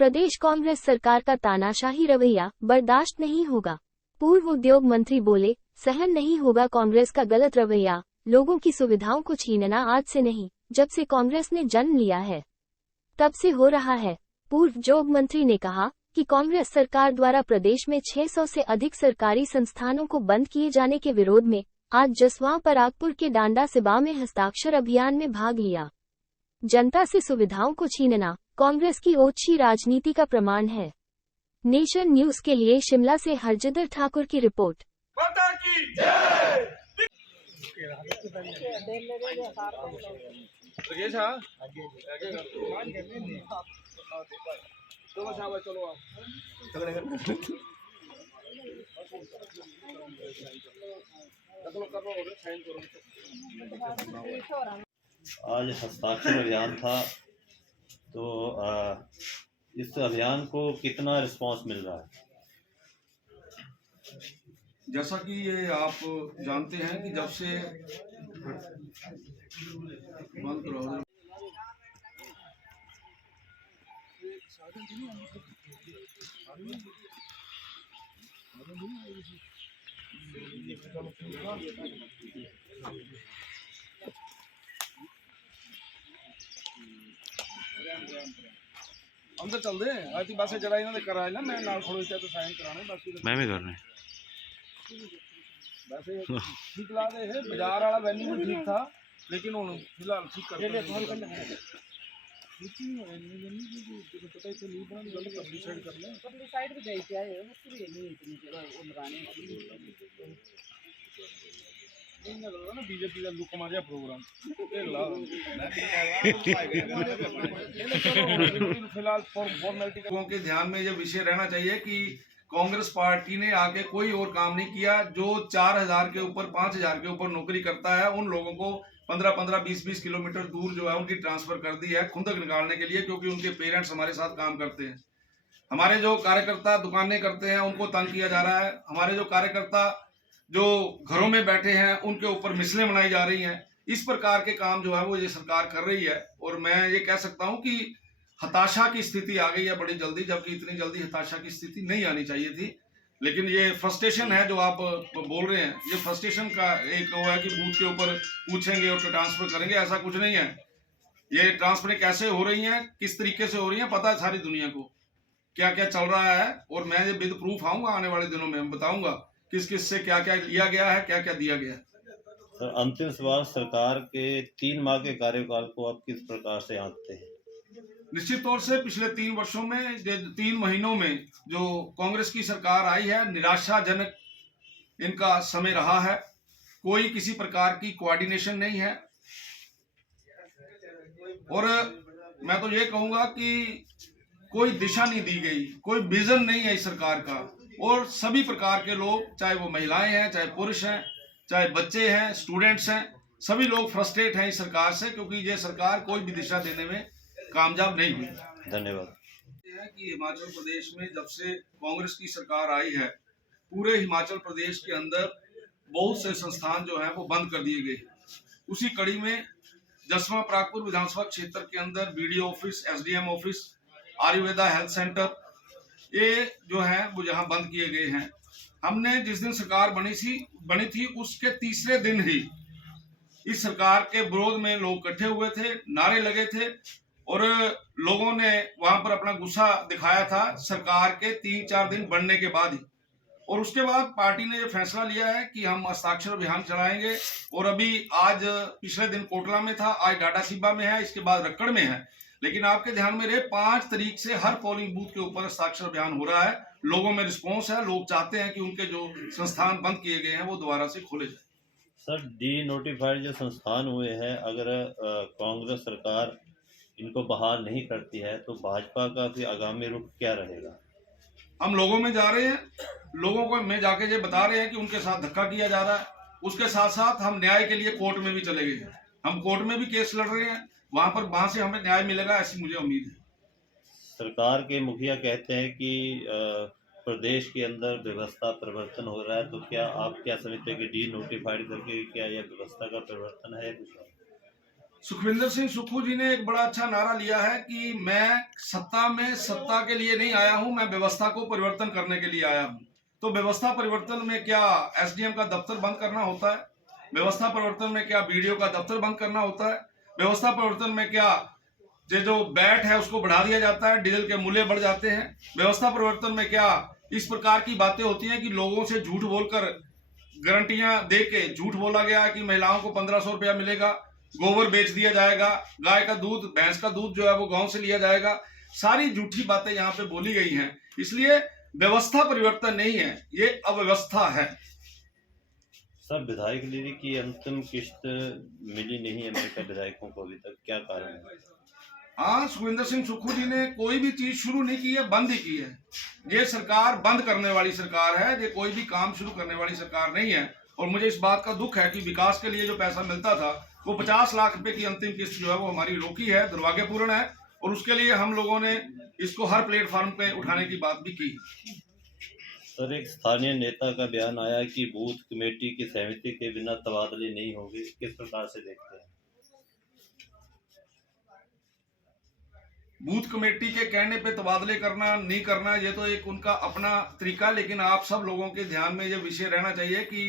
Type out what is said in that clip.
प्रदेश कांग्रेस सरकार का तानाशाही रवैया बर्दाश्त नहीं होगा। पूर्व उद्योग मंत्री बोले, सहन नहीं होगा कांग्रेस का गलत रवैया। लोगों की सुविधाओं को छीनना आज से नहीं, जब से कांग्रेस ने जन्म लिया है तब से हो रहा है। पूर्व उद्योग मंत्री ने कहा कि कांग्रेस सरकार द्वारा प्रदेश में 600 से अधिक सरकारी संस्थानों को बंद किए जाने के विरोध में आज जसवां परागपुर के डांडा सिबा में हस्ताक्षर अभियान में भाग लिया। जनता से सुविधाओं को छीनना कांग्रेस की ओछी राजनीति का प्रमाण है। नेशन न्यूज के लिए शिमला से हरजिंदर ठाकुर की रिपोर्ट। आज हस्ताक्षर अभियान था, तो इस अभियान को कितना रिस्पांस मिल रहा है? जैसा कि ये आप जानते हैं कि जब से बंद करो अंदर चल दे आज बस जरा इन्होंने कराया ना, मैं नाल खड़ो तो साइन कराने बाकी मैं भी करने वैसे ठीक ला दे है। बाजार वाला वेन्यू भी ठीक था, लेकिन हुन फिलहाल ठीक कर ले कॉल कर ले पता है लीव बना गल डिसाइड कर ले पब्लिक साइड पे गई क्या है उसकी भी नहीं इतनी जगह वो लगाने ना बीजेपी का लुक मारिया प्रोग्राम फिलहाल फॉर्मेलिटी के ध्यान में ये विषय रहना चाहिए कि कांग्रेस पार्टी ने आगे कोई और काम नहीं किया। जो 4000 के ऊपर 5000 के ऊपर नौकरी करता है उन लोगों को 15-15, 20-20 किलोमीटर दूर जो है उनकी ट्रांसफर कर दी है खुंदक निकालने के लिए, क्योंकि उनके पेरेंट्स हमारे साथ काम करते हैं। हमारे जो कार्यकर्ता दुकानें करते हैं उनको तंग किया जा रहा है। हमारे जो कार्यकर्ता जो घरों में बैठे हैं उनके ऊपर मिसलें बनाई जा रही हैं। इस प्रकार के काम जो है वो ये सरकार कर रही है, और मैं ये कह सकता हूं कि हताशा की स्थिति आ गई है बड़ी जल्दी, जबकि इतनी जल्दी हताशा की स्थिति नहीं आनी चाहिए थी। लेकिन ये फ्रस्ट्रेशन है जो आप बोल रहे हैं, ये फ्रस्ट्रेशन का एक वो है कि बूथ के ऊपर पूछेंगे और ट्रांसफर करेंगे, ऐसा कुछ नहीं है। ये ट्रांसफर कैसे हो रही हैं, किस तरीके से हो रही हैं, पता है सारी दुनिया को क्या क्या चल रहा है। और मैं ये विद प्रूफ आऊंगा आने वाले दिनों में, बताऊंगा किस किस से क्या क्या लिया गया है, क्या क्या दिया गया है। सर, अंतिम सवाल, सरकार के 3 माह के कार्यकाल को आप किस प्रकार से आंकते हैं? निश्चित तौर से पिछले 3 वर्षों में 3 महीनों में जो कांग्रेस की सरकार आई है, निराशाजनक इनका समय रहा है। कोई किसी प्रकार की कोऑर्डिनेशन नहीं है, और मैं तो ये कहूंगा कि कोई दिशा नहीं दी गई, कोई विजन नहीं है इस सरकार का। और सभी प्रकार के लोग, चाहे वो महिलाएं हैं, चाहे पुरुष हैं, चाहे बच्चे हैं, स्टूडेंट्स हैं, सभी लोग फ्रस्ट्रेट हैं इस सरकार से, क्योंकि ये सरकार कोई भी दिशा देने में कामयाब नहीं हुई। धन्यवाद। यह है कि हिमाचल प्रदेश में जब से कांग्रेस की सरकार आई है, पूरे हिमाचल प्रदेश के अंदर बहुत से संस्थान जो हैं वो बंद कर दिए गए। उसी कड़ी में जसवां परागपुर विधानसभा क्षेत्र के अंदर BDO office, SDM office, Ayurveda health centre, ये जो है वो यहाँ बंद किए गए हैं। हमने जिस दिन सरकार बनी थी उसके तीसरे दिन ही इस सरकार के विरोध में लोग इकट्ठे हुए थे, नारे लगे थे, और लोगों ने वहां पर अपना गुस्सा दिखाया था सरकार के 3-4 दिन बनने के बाद ही। और उसके बाद पार्टी ने ये फैसला लिया है कि हम हस्ताक्षर अभियान चलाएंगे। और अभी आज पिछले दिन कोटला में था, आज डाडा सिबा में है, इसके बाद रक्कड़ में है। लेकिन आपके ध्यान में रहे 5 तारीख से हर पोलिंग बूथ के ऊपर हस्ताक्षर अभियान हो रहा है। लोगों में रिस्पॉन्स है, लोग चाहते हैं कि उनके जो संस्थान बंद किए गए हैं वो दोबारा से खोले जाए। सर, डी नोटिफाइड जो संस्थान हुए हैं, अगर कांग्रेस सरकार इनको बहाल नहीं करती है तो भाजपा का फिर आगामी रुख क्या रहेगा? हम लोगों में जा रहे हैं, लोगों को में जाके ये बता रहे हैं कि उनके साथ धक्का किया जा रहा है। उसके साथ साथ हम न्याय के लिए कोर्ट में भी चले गए हैं, हम कोर्ट में भी केस लड़ रहे हैं, वहां से हमें न्याय मिलेगा ऐसी मुझे उम्मीद है। सरकार के मुखिया कहते हैं कि प्रदेश के अंदर व्यवस्था परिवर्तन हो रहा है, तो क्या आप क्या समझते हैं कि डी नोटिफाइड करके क्या यह व्यवस्था का परिवर्तन है कुछ? सुखविंदर सिंह सुक्खू जी ने एक बड़ा अच्छा नारा लिया है कि मैं सत्ता में सत्ता के लिए नहीं आया हूं, मैं व्यवस्था को परिवर्तन करने के लिए आया हूं। तो व्यवस्था परिवर्तन में क्या एसडीएम का दफ्तर बंद करना होता है? व्यवस्था परिवर्तन में क्या बीडीओ का दफ्तर बंद करना होता है? व्यवस्था परिवर्तन में क्या जो बैट है उसको बढ़ा दिया जाता है, डीजल के मूल्य बढ़ जाते हैं? व्यवस्था परिवर्तन में क्या इस प्रकार की बातें होती हैं कि लोगों से झूठ बोलकर गारंटियां दे के झूठ बोला गया कि महिलाओं को 1500 रुपया मिलेगा, गोबर बेच दिया जाएगा, गाय का दूध भैंस का दूध जो है वो गांव से लिया जाएगा। सारी झूठी बातें यहाँ पे बोली गई हैं। इसलिए व्यवस्था परिवर्तन नहीं है, ये अव्यवस्था है। सर, विधायक निधि की अंतिम किस्त मिली नहीं है अमेरिका विधायकों को अभी तक, क्या कारण है? हाँ, सुखविंदर सिंह सुक्खू जी ने कोई भी चीज शुरू नहीं की है, बंद ही की है। ये सरकार बंद करने वाली सरकार है, ये कोई भी काम शुरू करने वाली सरकार नहीं है। और मुझे इस बात का दुख है कि विकास के लिए जो पैसा मिलता था वो 50 लाख रुपए की अंतिम किस्त जो है वो हमारी रोकी है, दुर्भाग्यपूर्ण है। और उसके लिए हम लोगों ने इसको हर प्लेटफॉर्म पे उठाने की बात भी की। सर, एक स्थानीय नेता का बयान आया कि बूथ कमेटी की सहमति के बिना तबादले नहीं होंगे, किस प्रकार से देखते हैं? बूथ कमेटी के कहने पे तबादले करना नहीं करना ये तो एक उनका अपना तरीका, लेकिन आप सब लोगों के ध्यान में ये विषय रहना चाहिए कि